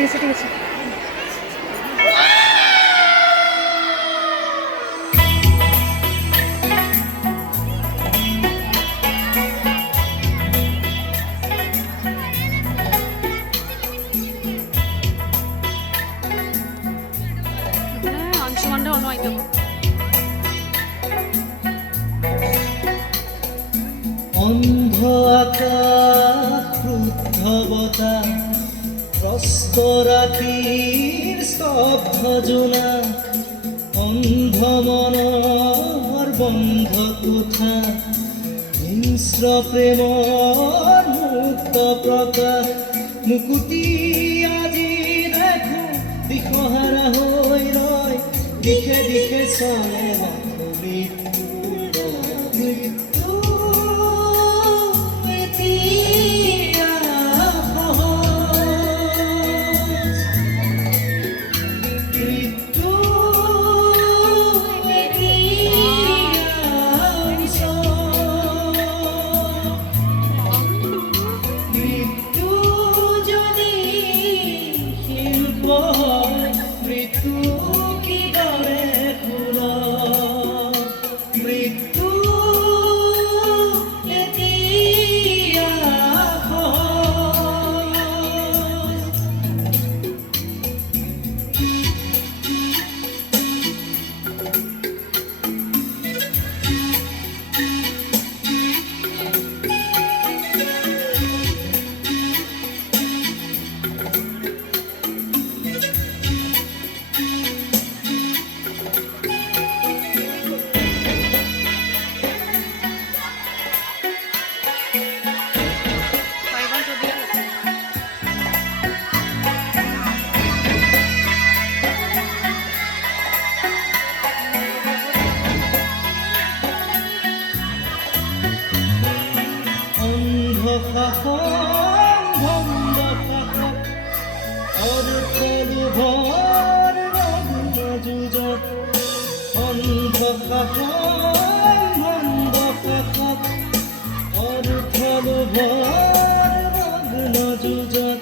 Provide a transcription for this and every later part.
ঠিক আছে ঠিক আছে। অংশমানটা অন্য আইতে অন্ধ আকাশ ক্রুদ্ধবতা প্রস্ত রাতির স্তব্ধ জোনাক অন্ধ মনৰ বন্ধ কোঠা হিংস্র প্ৰেমৰ মুক্ত প্ৰকাশ মুকুতি আজি দেখো দিশহাৰা হৈ ৰয় দিশে দিশে চলে মৃত্যু এতিয়া সহজ মৃত্যু এতিয়া মৃত্যু যদি শিল্প হয় মৃত্যু কিদৰে সুলভ মৃত্যু এতিয়া সহজ অন্ধ শাসন ভণ্ড শাসক অৰ্থ লোভৰ নগ্ন যুঁজত অন্ধ শাসন ভণ্ড শাসক অৰ্থ লোভৰ নগ্ন যুঁজত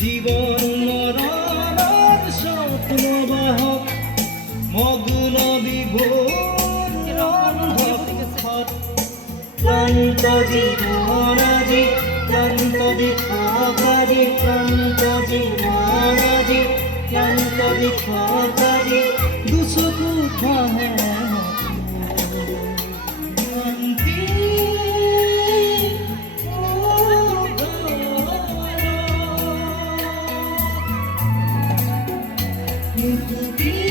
জীৱন মৰণৰ স্বপ্নবাহক মগ্ন বিভোৰ অন্ধ ক্লান্ত জীবন আজি ক্লান্ত বিক্ষোভাজি ক্লান্ত জীবন আজি ক্লান্ত বিক্ষোভাজি দুচকু ভাহে শান্তি মুকুতি